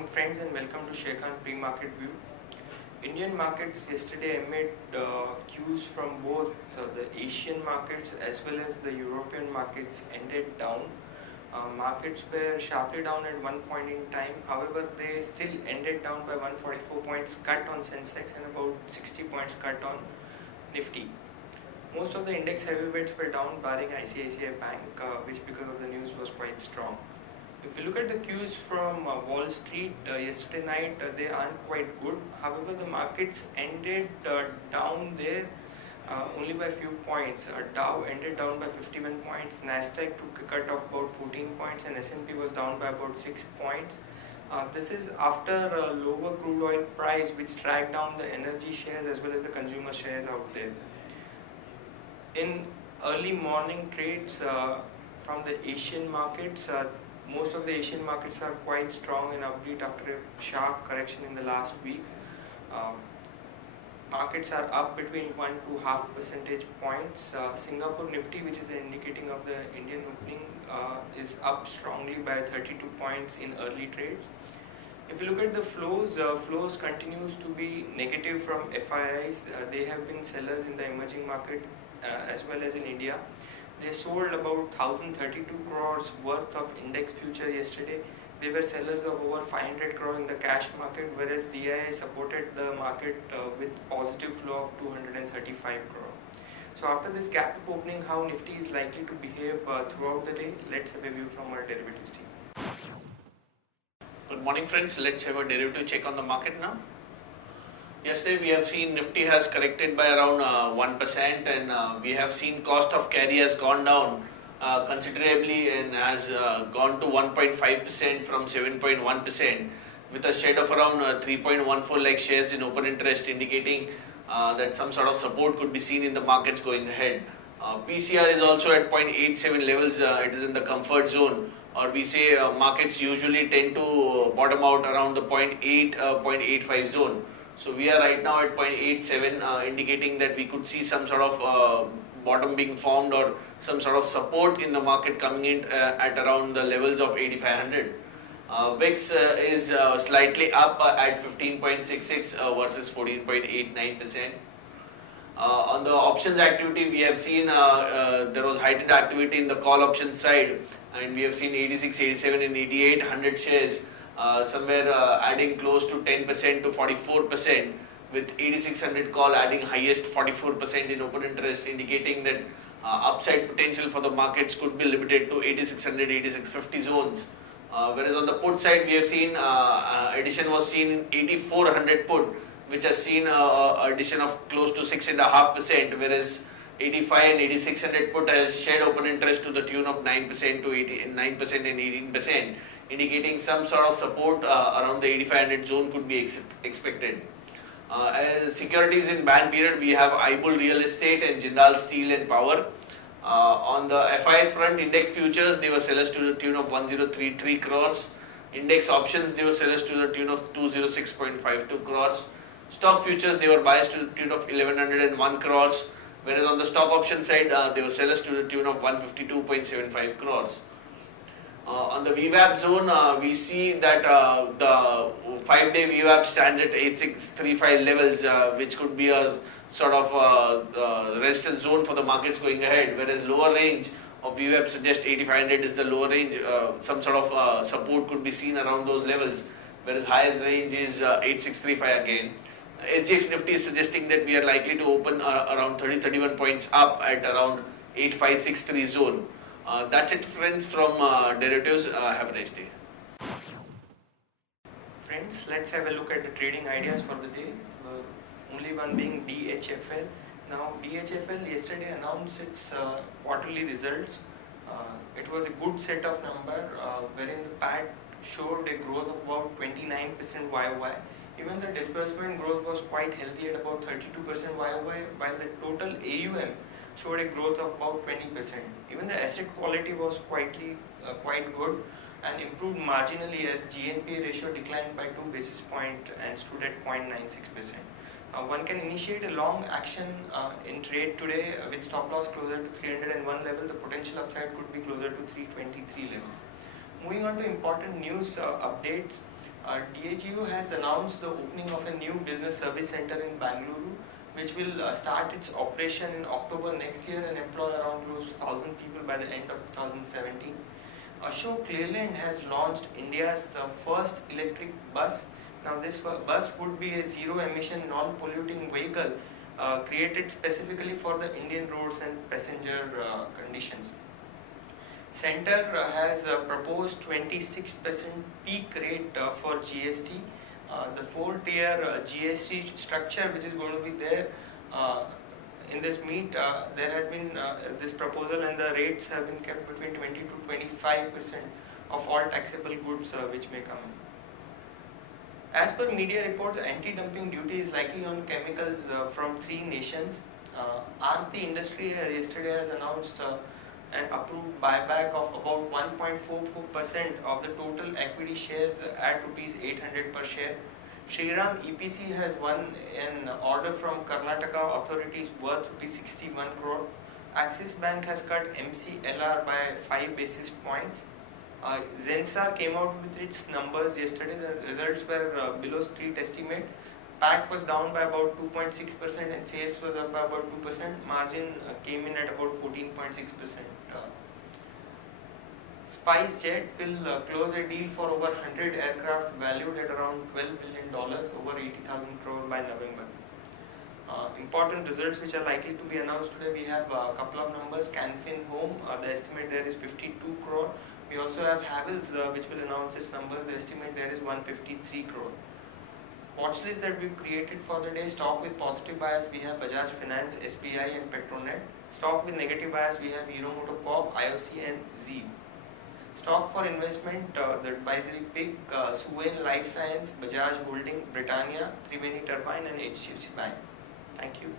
morning friends and welcome to Sharekhan pre-market view. Indian markets yesterday amid cues from both the Asian markets as well as the European markets ended down. Markets were sharply down at one point in time, however they still ended down by 144 points cut on Sensex and about 60 points cut on Nifty. Most of the index heavyweights were down barring ICICI Bank, which because of the news was quite strong. If you look at the cues from Wall Street yesterday night, they aren't quite good. However, the markets ended down there only by a few points. Dow ended down by 51 points, Nasdaq took a cut of about 14 points, and S&P was down by about 6 points. This is after a lower crude oil price, which dragged down the energy shares as well as the consumer shares out there. In early morning trades from the Asian markets, most of the Asian markets are quite strong and upbeat after a sharp correction in the last week. Markets are up between 1 to half percentage points. Singapore Nifty, which is indicating of the Indian opening, is up strongly by 32 points in early trades. If you look at the flows, flows continues to be negative from FIIs. They have been sellers in the emerging market as well as in India. They sold about 1032 crores worth of index future yesterday. They were sellers of over 500 crore in the cash market, whereas DII supported the market with positive flow of 235 crore. So after this gap up opening, how Nifty is likely to behave throughout the day? Let's have a view from our derivatives team. Good morning friends, let's have a derivative check on the market now. Yesterday we have seen Nifty has corrected by around 1% and we have seen cost of carry has gone down considerably and has gone to 1.5% from 7.1% with a shed of around 3.14 lakh shares in open interest, indicating that some sort of support could be seen in the markets going ahead. PCR is also at 0.87 levels, it is in the comfort zone, or we say markets usually tend to bottom out around the 0.8, 0.85 zone. So we are right now at 0.87, indicating that we could see some sort of bottom being formed or some sort of support in the market coming in at around the levels of 8500. VIX is slightly up at 15.66 versus 14.89%. On the options activity, we have seen there was heightened activity in the call option side, and we have seen 86, 87 and 8800 shares somewhere adding close to 10% to 44%, with 8600 call adding highest 44% in open interest, indicating that upside potential for the markets could be limited to 8600, 8650 zones. Whereas on the put side, we have seen addition was seen in 8400 put, which has seen addition of close to 6.5%, whereas 85 and 8600 put has shared open interest to the tune of 9% to 9% and 18%, indicating some sort of support around the 8500 zone could be expected. As securities in ban period, we have iBull Real Estate and Jindal Steel and Power. On the FI front, index futures, they were sellers to the tune of 1033 crores. Index options, they were sellers to the tune of 206.52 crores. Stock futures, they were buyers to the tune of 1101 crores. Whereas on the stock option side, they were sellers to the tune of 152.75 crores. On the VWAP zone, we see that the 5-day VWAP stands at 8635 levels, which could be a sort of resistance zone for the markets going ahead, whereas lower range of VWAP suggests 8500 is the lower range. Some sort of support could be seen around those levels, whereas highest range is 8635 again. SGX Nifty is suggesting that we are likely to open around 30-31 points up at around 8563 zone. That's it friends from derivatives. Have a nice day. Friends, let's have a look at the trading ideas for the day. Only one being DHFL. Now DHFL yesterday announced its quarterly results. It was a good set of numbers wherein the PAT showed a growth of about 29% YOY. Even the disbursement growth was quite healthy at about 32% YOY, while the total AUM showed a growth of about 20%. Even the asset quality was quite good and improved marginally as GNPA ratio declined by 2 basis points and stood at 0.96%. One can initiate a long action in trade today with stop loss closer to 301 level. The potential upside could be closer to 323 levels. Moving on to important news updates. DAGO has announced the opening of a new business service center in Bangalore, which will start its operation in October next year and employ around close to 1,000 people by the end of 2017. Ashok Leyland has launched India's first electric bus. Now this bus would be a zero-emission, non-polluting vehicle created specifically for the Indian roads and passenger conditions. Center has proposed 26% peak rate for GST. The four-tier GST structure which is going to be there in this meet, there has been this proposal, and the rates have been kept between 20 to 25% of all taxable goods which may come in. As per media reports, anti-dumping duty is likely on chemicals from 3 nations. Aarti Industry yesterday has announced an approved buyback of about 1.44% of the total equity shares at rupees 800 per share. Shriram EPC has won an order from Karnataka authorities worth rupees 61 crore. Axis Bank has cut MCLR by 5 basis points. Zensar came out with its numbers yesterday. The results were below street estimate. PAT was down by about 2.6% and sales was up by about 2%. Margin came in at about 14.6%. SpiceJet will close a deal for over 100 aircraft valued at around $12 billion, over 80,000 crore by November. Important results which are likely to be announced today. We have a couple of numbers. Canfin Home, the estimate there is 52 crore. We also have Havells which will announce its numbers. The estimate there is 153 crore. Watch list that we've created for the day. Stock with positive bias, we have Bajaj Finance, SBI and Petronet. Stock with negative bias, we have Hero MotoCorp, IOC and Zeeb. Stock for investment, the advisory pick, Suven Life Science, Bajaj Holding, Britannia, Triveni Turbine and HDFC Bank. Thank you.